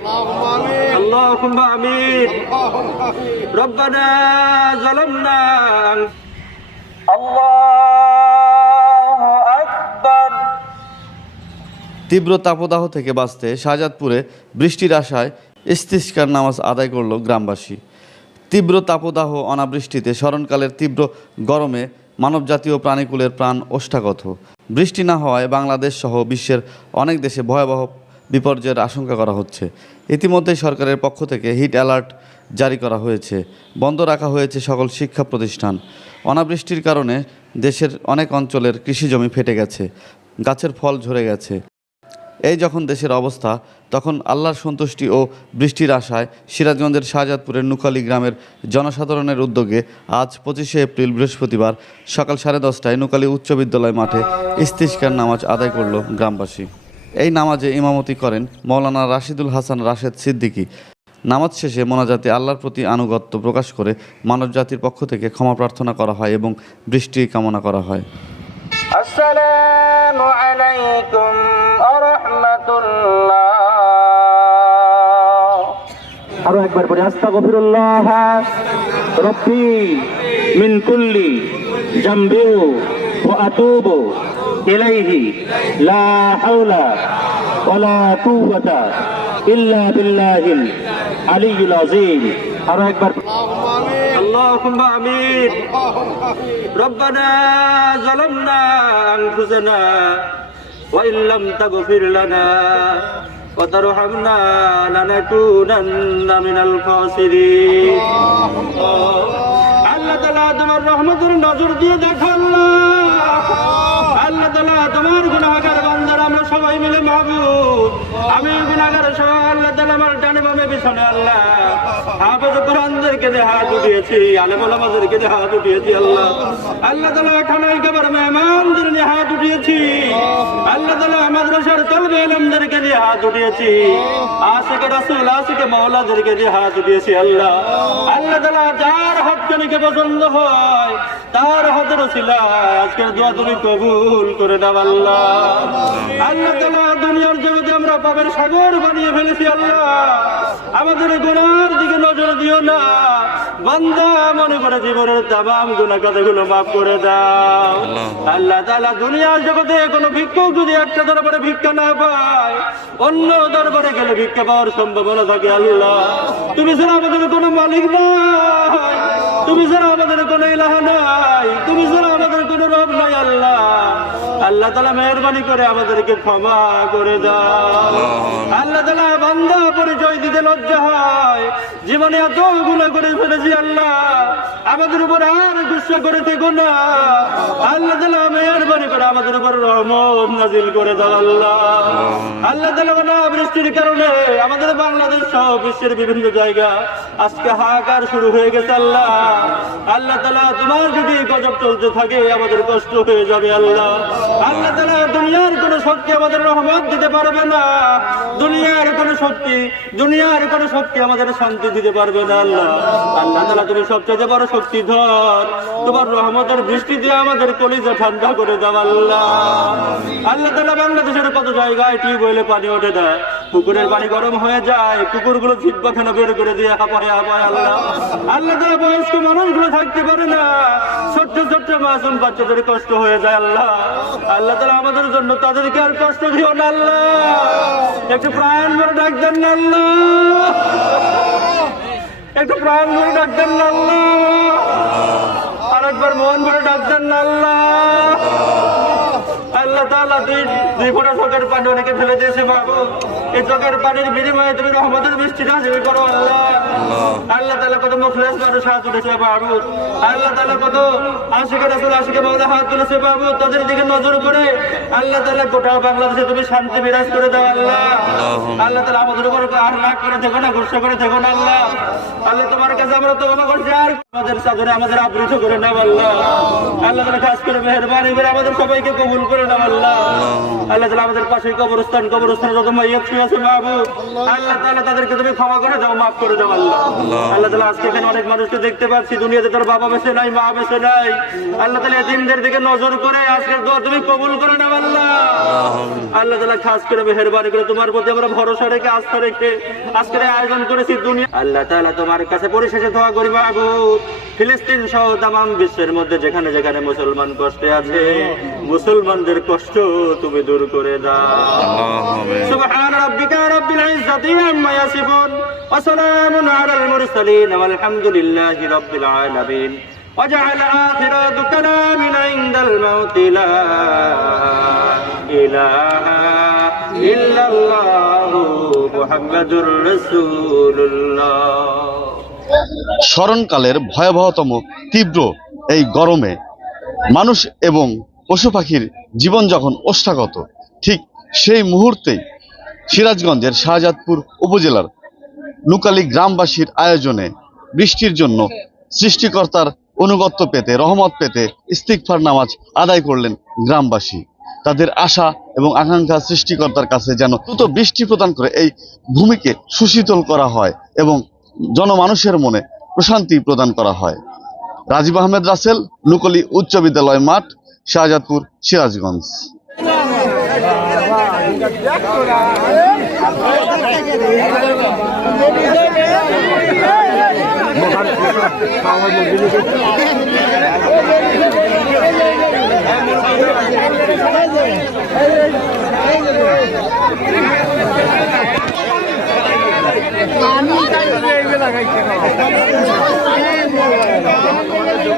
اللهم آمين ربنا ظلمنا الله أكبر তীব্র তাপদাহ থেকে বাঁচতে শাহজাদপুরে বৃষ্টির আশায় ইস্তিস্কার নামাজ আদায় করল গ্রামবাসী তীব্র তাপদাহ অনাবৃষ্টিতে স্মরণকালের তীব্র গরমে মানবজাতীয় প্রাণীকুলের প্রাণ ওষ্ঠাগত বৃষ্টি না হওয়ায় বাংলাদেশ সহ বিশ্বের অনেক দেশে ভয়াবহ বিপর্যয়ের আশঙ্কা করা হচ্ছে। ইতিমধ্যেই সরকারের পক্ষ থেকে হিট অ্যালার্ট জারি করা হয়েছে। বন্ধ রাখা হয়েছে সকল শিক্ষা প্রতিষ্ঠান। অনাবৃষ্টির কারণে দেশের অনেক অঞ্চলের কৃষিজমি ফেটে গেছে। গাছের ফল ঝরে গেছে। এই যখন দেশের অবস্থা, তখন আল্লাহর সন্তুষ্টি ও বৃষ্টির আশায় সিরাজগঞ্জের শাহজাদপুরের নুকালি গ্রামের জনসাধারণের উদ্যোগে আজ পঁচিশে এপ্রিল বৃহস্পতিবার সকাল সাড়ে দশটায় নুকালি উচ্চ বিদ্যালয় মাঠে ইস্তিস্কার নামাজ আদায় করল গ্রামবাসী। এই নামাজে ইমামতি করেন মৌলানা রাশিদুল হাসান রাশেদ সিদ্দিকী। নামাজ শেষে মোনাজাতে আল্লাহর প্রতি আনুগত্য প্রকাশ করে মানব জাতির পক্ষ থেকে ক্ষমা প্রার্থনা করা হয় এবং বৃষ্টি কামনা করা হয়। আরও একবার ইলাইহি লা হাওলা ওয়ালা কুওয়াতা ইল্লা বিল্লাহিল আলিয়্যিল আযীম আরো একবার اللهم آمين ربنا ظلمنا أنفسنا وإن لم تغفر لنا وترحمنا لنكونن من الخاسرين আল্লাহ তালা তোমার রহমতের নজর দিয়ে দেখো আল্লাহ আল্লাহ তালা তোমার গুণাগার বান্দার আমরা সবাই মিলে মাহবুব আমি গুণাগার সহ আল্লাহ তালা আমার ডানে বামে, পিছনে আল্লাহ। হাফেজ হাত উঠিয়েছি, আলেম আলামাদেরকে দিয়ে হাত উঠিয়েছি আল্লাহ। নিয়ে হাত উঠিয়েছি। আল্লাহ তালা মাদ্রাসার হাত উঠিয়েছি। আশিকে পছন্দ হয়, তার হতের ছিলায় আজকের দোয়া তুমি কবুল করে দাও আল্লাহ। আল্লাহ তালা দুনিয়ার জগতে আমরা পাবের সাগর বানিয়ে ফেলেছি আল্লাহ। আমাদের গুনার দিকে নজর দিও না। বান্দা মনে করে জীবনের গুণা কথাগুলো মাফ করে দাও। আল্লাহ তালা দুনিয়ার জগতে কোনো ভিক্ষুক যদি একটা দরবারে ভিক্ষা না পায় অন্য দরবারে গেলে ভিক্ষা পাওয়ার সম্ভাবনা থাকে আল্লাহ। তুমি ছাড়া আমাদের কোনো মালিক নাই। তুমি ছাড়া আমাদের কোনো ইলাহ নাই। তুমি ছাড়া আমাদের রব নাই আল্লাহ। আল্লাহ তালা মেহরবানি করে আমাদেরকে ক্ষমা করে দাও। আল্লাহ তালা বন্ধ পরিচয় দিতে লজ্জা হয়। জীবনে এত গুণা করে ফেলেছি আল্লাহ। আমাদের উপর আর গুসা করে থেকো না। আল্লাহ তালা মেহরবানি করে আমাদের উপর রহমত নাজিল করে দাও আল্লাহ। আল্লাহ। তালা কোনো বৃষ্টির কারণে আমাদের বাংলাদেশ সহ বিশ্বের বিভিন্ন জায়গা আজকে হাহাকার শুরু হয়ে গেছে আল্লাহ। আল্লাহ তালা তোমার যদি গজব চলতে থাকে আমাদের কষ্ট হয়ে যাবে আল্লাহ। আল্লাহ তালা দুনিয়ার কোন শক্তি আমাদের রহমত দিতে পারবে না। দুনিয়ার কোন শক্তি দুনিয়ার কোন শক্তি আমাদের শান্তি দিতে পারবে না আল্লাহ। আল্লাহ তালা তুমি সবচেয়ে বড় শক্তি ধর তোমার রহমতের বৃষ্টি দিয়ে আমাদের কলিজা ঠান্ডা করে দাও আল্লাহ। আল্লাহ তালা বাংলাদেশের কত জায়গায় টিউবওয়েলে পানি ওঠে না। পুকুরের পানি গরম হয়ে যায়, পুকুরগুলো ছিট পাখানা বের করে দিয়ে হাঁপায় হাঁপায় আল্লাহ। আল্লাহ তালা বয়স্ক মানুষগুলো থাকতে পারে না। ছোট্ট ছোট্ট মাসুম বাচ্চাদের কষ্ট হয়ে যায় আল্লাহ। আল্লাহ তালা আমাদের জন্য তাদেরকে আর কষ্ট দিও না আল্লাহ। একটু প্রাণ ভরে ডাক দেন না আল্লাহ। একটু প্রাণ ভরে ডাক দেন না আল্লাহ। আরেকবার মন ভরে ডাক দেন না আল্লাহ। আল্লাহ দুই দুই ফোঁটা চোখের পানি অনেকে ফেলে দিয়েছে বাবু। এই চোখের পানির বিনিময়ে তুমি রহমতের বৃষ্টি নাজিল করো আল্লাহ। আল্লাহ। তাআলা কত মুখলেস মানুষ হাত উঠেছে বাবু। আল্লাহ তাআলা কত আশিকে রাসূল আশিকে মাওলা হাত তুলেছে বাবু। তাদের দিকে নজর করে আল্লাহ তাআলা গোটা বাংলাদেশে তুমি শান্তি বিরাজ করে দাও আল্লাহ। আল্লাহ তাআলা আমাদের উপর আর না করে থেকো না গুসা করে থেকো না আল্লাহ। আল্লাহ তোমার কাছে আমরা তো ক্ষমা করছি আর আমাদের সাদরে আমাদের আবৃত করে নাও আল্লাহ। আল্লাহ তাআলা খাস করে মেহেরবানি করে আমাদের সবাইকে কবুল করে নাও আল্লাহ। আল্লাহ তালা আমাদের পাশে কবরস্থান কবরস্থানে যত মাইয়াত শুয়ে আছে মাহবুব আল্লাহ তাদেরকে তুমি ক্ষমা করে দাও মাফ করে দাও আল্লাহ। আল্লাহ। তালা আজকে এখানে অনেক মানুষকে দেখতে পাচ্ছি দুনিয়াতে তার বাবা বেঁচে নাই মা বেঁচে নাই। আল্লাহ তালা এতিমদের দিকে নজর করে আজকের দোয়া তুমি কবুল করে নাও আল্লাহ। আল্লাহ তালা খাস করে মেহরবানি করে তোমার প্রতি আমরা ভরসা রেখে আস্থা রেখে আজকের আয়োজন করেছি দুনিয়া। আল্লাহ তাআলা তোমার কাছে পরিশেষে দোয়া করি মাহবুব। ফিলিস্তিন সহ তামাম বিশ্বের মধ্যে যেখানে যেখানে মুসলমান কষ্টে আছে মুসলমানদের কষ্ট তুমি দূর করে দাও سبحان ربك رب العزة عما يصفون وسلام على المرسلين والحمد لله رب العالمين وجعل آخر كلامنا عند الموت لا إله إلا الله محمد رسول الله স্মরণকালের ভয়াবহতম তীব্র এই গরমে মানুষ এবং পশু পাখির জীবন যখন ওষ্ঠাগত ঠিক সেই মুহূর্তেই সিরাজগঞ্জের শাহজাদপুর উপজেলার নুকালি গ্রামবাসীর আয়োজনে বৃষ্টির জন্য সৃষ্টিকর্তার অনুগত্য পেতে, রহমত পেতে ইস্তিকফার নামাজ আদায় করলেন গ্রামবাসী। তাদের আশা এবং আকাঙ্ক্ষা সৃষ্টিকর্তার কাছে যেন দ্রুত বৃষ্টি প্রদান করে এই ভূমিকে সুশীতল করা হয় এবং জনমানুষের মনে প্রশান্তি প্রদান করা হয়। রাজীব আহমেদ রাসেল, নুকলি উচ্চ বিদ্যালয় মাঠ। শাহজাদপুর সিরাজগঞ্জ।